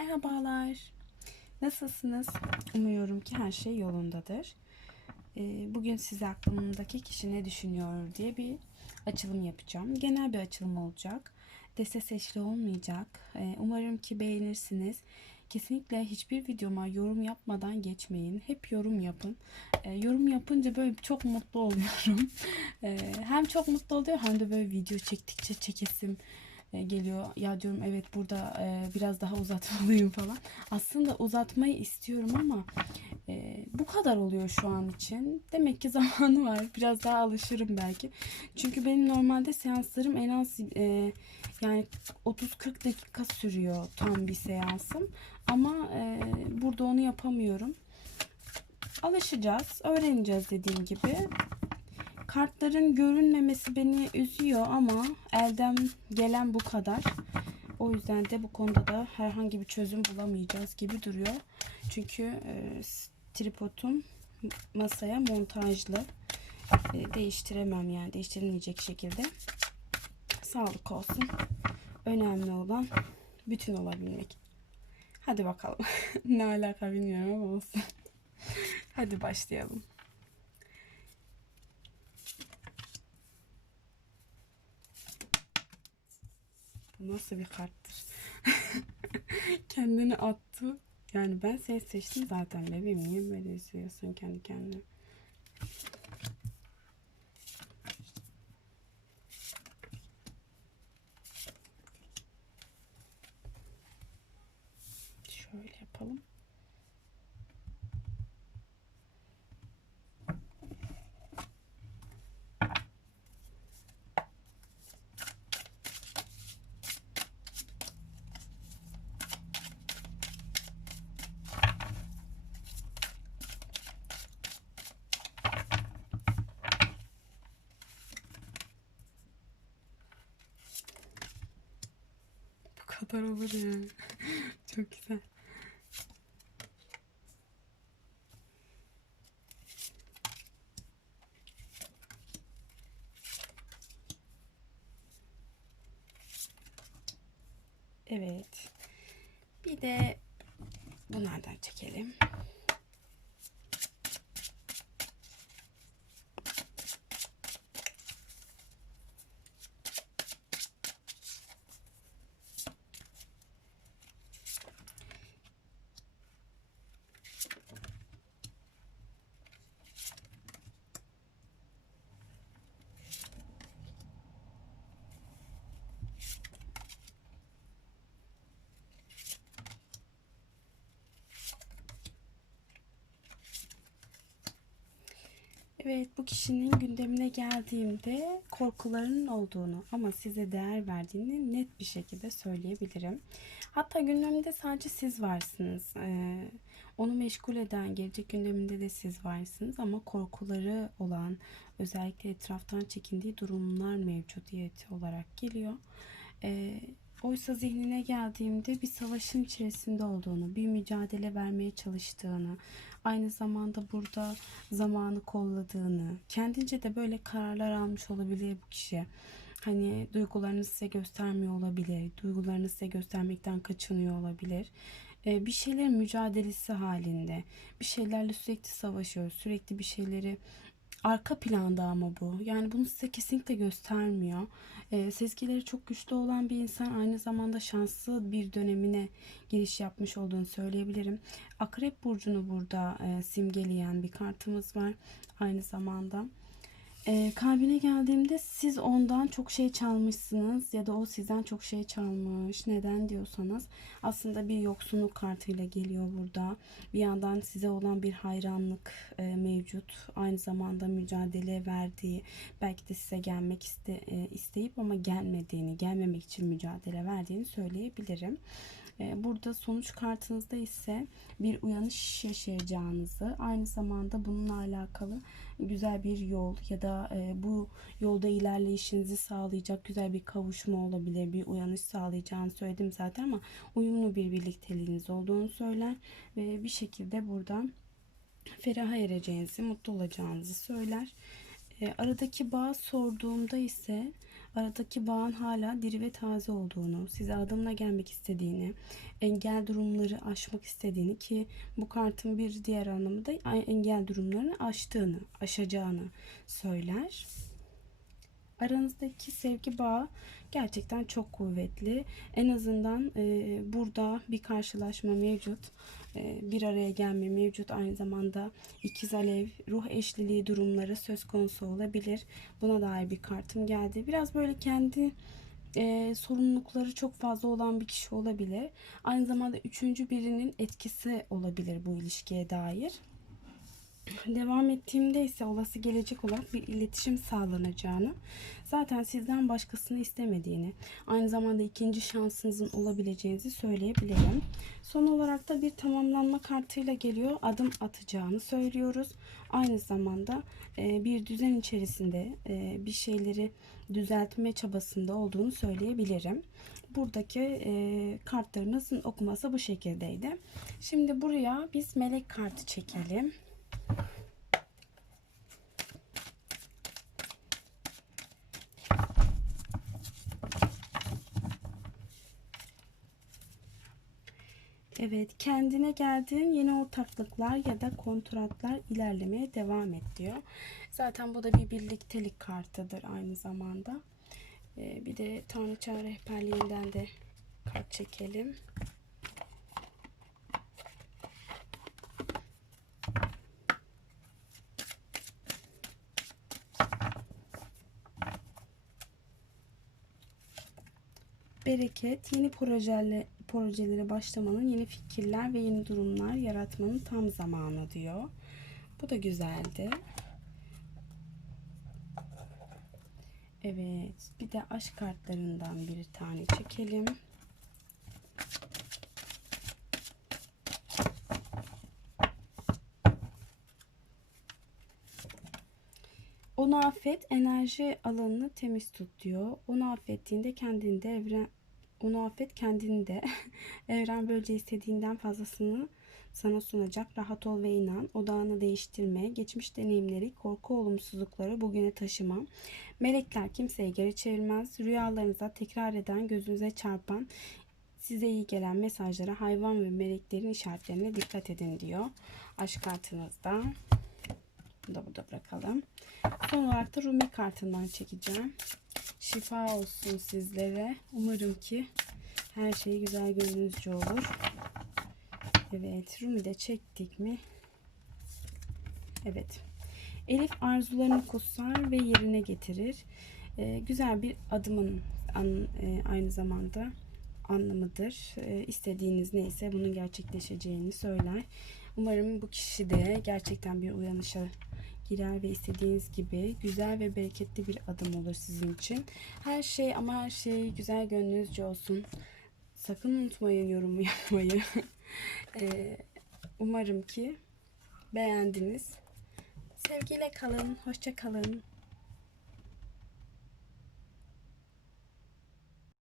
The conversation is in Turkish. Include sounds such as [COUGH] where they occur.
Merhabalar. Nasılsınız? Umuyorum ki her şey yolundadır. Ee, Bugün size aklımdaki kişi ne düşünüyor diye bir açılım yapacağım. Genel bir açılım olacak. Deste seçili olmayacak. Ee, Umarım ki beğenirsiniz. Kesinlikle hiçbir videoma yorum yapmadan geçmeyin. Hep yorum yapın. Ee, yorum yapınca böyle çok mutlu oluyorum. [LAUGHS] Hem çok mutlu oluyor hem de böyle video çektikçe çekesim geliyor. Ya diyorum evet burada e, biraz daha uzatmalıyım falan. Aslında uzatmayı istiyorum ama e, bu kadar oluyor şu an için. Demek ki [LAUGHS] zamanı var. Biraz daha alışırım belki. Çünkü benim normalde seanslarım en az e, yani 30-40 dakika sürüyor tam bir seansım. Ama e, burada onu yapamıyorum. Alışacağız, öğreneceğiz dediğim gibi. Kartların görünmemesi beni üzüyor ama elden gelen bu kadar. O yüzden de bu konuda da herhangi bir çözüm bulamayacağız gibi duruyor. Çünkü e, tripodum masaya montajlı. E, değiştiremem yani değiştirilmeyecek şekilde. Sağlık olsun. Önemli olan bütün olabilmek. Hadi bakalım. [LAUGHS] ne alaka bilmiyorum ama olsun. Hadi başlayalım. Nasıl bir karttır? [LAUGHS] Kendini attı. Yani ben seni seçtim zaten bebeğim. Niye böyle üzüyorsun kendi kendine? Şöyle yapalım. Bu kadar olur yani. [LAUGHS] Çok güzel. Evet. Bir de bunlardan çekelim. Evet bu kişinin gündemine geldiğimde korkularının olduğunu ama size değer verdiğini net bir şekilde söyleyebilirim. Hatta gündeminde sadece siz varsınız. Ee, onu meşgul eden gelecek gündeminde de siz varsınız ama korkuları olan özellikle etraftan çekindiği durumlar mevcudiyeti olarak geliyor. Ee, Oysa zihnine geldiğimde bir savaşın içerisinde olduğunu, bir mücadele vermeye çalıştığını, aynı zamanda burada zamanı kolladığını, kendince de böyle kararlar almış olabilir bu kişi. Hani duygularını size göstermiyor olabilir, duygularını size göstermekten kaçınıyor olabilir. Ee, bir şeylerin mücadelesi halinde, bir şeylerle sürekli savaşıyor, sürekli bir şeyleri arka planda ama bu. Yani bunu size kesinlikle göstermiyor. E, sezgileri çok güçlü olan bir insan aynı zamanda şanslı bir dönemine giriş yapmış olduğunu söyleyebilirim. Akrep burcunu burada e, simgeleyen bir kartımız var aynı zamanda. E, kalbine geldiğimde siz ondan çok şey çalmışsınız ya da o sizden çok şey çalmış. Neden diyorsanız aslında bir yoksunluk kartıyla geliyor burada. Bir yandan size olan bir hayranlık e, mevcut. Aynı zamanda mücadele verdiği, belki de size gelmek iste, e, isteyip ama gelmediğini, gelmemek için mücadele verdiğini söyleyebilirim. E, burada sonuç kartınızda ise bir uyanış yaşayacağınızı, aynı zamanda bununla alakalı güzel bir yol ya da e, bu yolda ilerleyişinizi sağlayacak güzel bir kavuşma olabilir, bir uyanış sağlayacağını söyledim zaten ama uyumlu bir birlikteliğiniz olduğunu söyler ve bir şekilde burada feraha ereceğinizi, mutlu olacağınızı söyler. E, aradaki bağ sorduğumda ise aradaki bağın hala diri ve taze olduğunu, size adımla gelmek istediğini, engel durumları aşmak istediğini ki bu kartın bir diğer anlamı da engel durumlarını aştığını, aşacağını söyler. Aranızdaki sevgi bağı gerçekten çok kuvvetli. En azından e, burada bir karşılaşma mevcut. E, bir araya gelme mevcut. Aynı zamanda ikiz alev, ruh eşliliği durumları söz konusu olabilir. Buna dair bir kartım geldi. Biraz böyle kendi e, sorumlulukları çok fazla olan bir kişi olabilir. Aynı zamanda üçüncü birinin etkisi olabilir bu ilişkiye dair. Devam ettiğimde ise olası gelecek olarak bir iletişim sağlanacağını, zaten sizden başkasını istemediğini, aynı zamanda ikinci şansınızın olabileceğinizi söyleyebilirim. Son olarak da bir tamamlanma kartıyla geliyor. Adım atacağını söylüyoruz. Aynı zamanda e, bir düzen içerisinde e, bir şeyleri düzeltme çabasında olduğunu söyleyebilirim. Buradaki e, kartlarımızın okuması bu şekildeydi. Şimdi buraya biz melek kartı çekelim. Evet, kendine geldiğin yeni ortaklıklar ya da kontratlar ilerlemeye devam et diyor. Zaten bu da bir birliktelik kartıdır aynı zamanda. Ee, bir de Tanrıça rehberliğinden de kart çekelim. Bereket, yeni projelerle projelere başlamanın, yeni fikirler ve yeni durumlar yaratmanın tam zamanı diyor. Bu da güzeldi. Evet, bir de aşk kartlarından bir tane çekelim. Onu affet, enerji alanını temiz tut diyor. Onu affettiğinde kendinde evren onu affet kendini de. [LAUGHS] Evren böylece istediğinden fazlasını sana sunacak. Rahat ol ve inan. Odağını değiştirme. Geçmiş deneyimleri, korku olumsuzlukları bugüne taşıma. Melekler kimseye geri çevirmez. Rüyalarınıza tekrar eden, gözünüze çarpan, size iyi gelen mesajlara hayvan ve meleklerin işaretlerine dikkat edin diyor. Aşk kartınızda. Bunu da burada bırakalım. Son olarak da Rumi kartından çekeceğim. Şifa olsun sizlere. Umarım ki her şey güzel gönlünüzce olur. Evet. Rumi de çektik mi? Evet. Elif arzularını kutsar ve yerine getirir. Ee, güzel bir adımın an, e, aynı zamanda anlamıdır. Ee, istediğiniz neyse bunun gerçekleşeceğini söyler. Umarım bu kişi de gerçekten bir uyanışa girer ve istediğiniz gibi güzel ve bereketli bir adım olur sizin için. Her şey ama her şey güzel gönlünüzce olsun. Sakın unutmayın yorumu [LAUGHS] yapmayı. ee, umarım ki beğendiniz. Sevgiyle kalın, hoşça kalın.